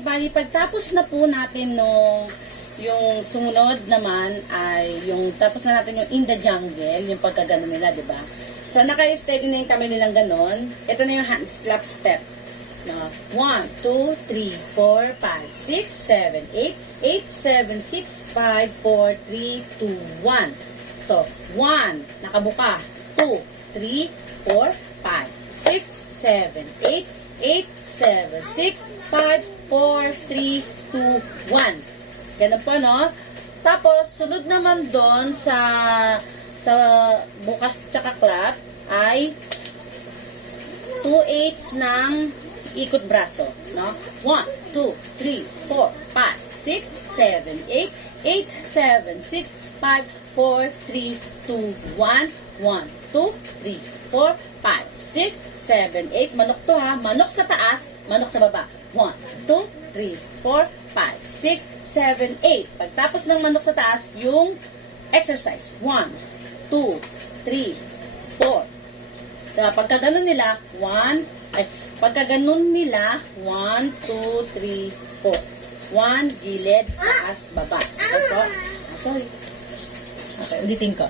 bali pagtapos na po natin nung yung sumunod naman ay yung tapos na natin yung in the jungle, yung pagkagano nila, di ba? So, naka-steady na yung kamay nilang ganon. Ito na yung hands clap step. 1, 2, 3, 4, 5, 6, 7, 8, 8, 7, 6, 5, 4, 3, 2, 1. So, 1, nakabuka. 2, 3, 4, 5, 6, 7, 8, 8, 7, 6, 5, 4, 3, 2, 1. Ganun po, no? Tapos, sunod naman doon sa bukas tsaka clap ay 2/8 ng ikot braso, no? 1, 2, 3, 4, 5, 6, 7, 8, 8, 7, 6, 5, 4, 3, 2, 1, 1, 2, 3, 4, 5, 6, 7, 8. Manok to ha. Manok sa taas, manok sa baba. 1, 2, 3, 4, 5, 6, 7, 8. Pagtapos ng manok sa taas, yung exercise. 1, 2, 3, 4. Pagka ganun nila, 1, 2, 3, 4. 1, gilid, taas, baba. Ito. Sorry. Okay, ulitin ko.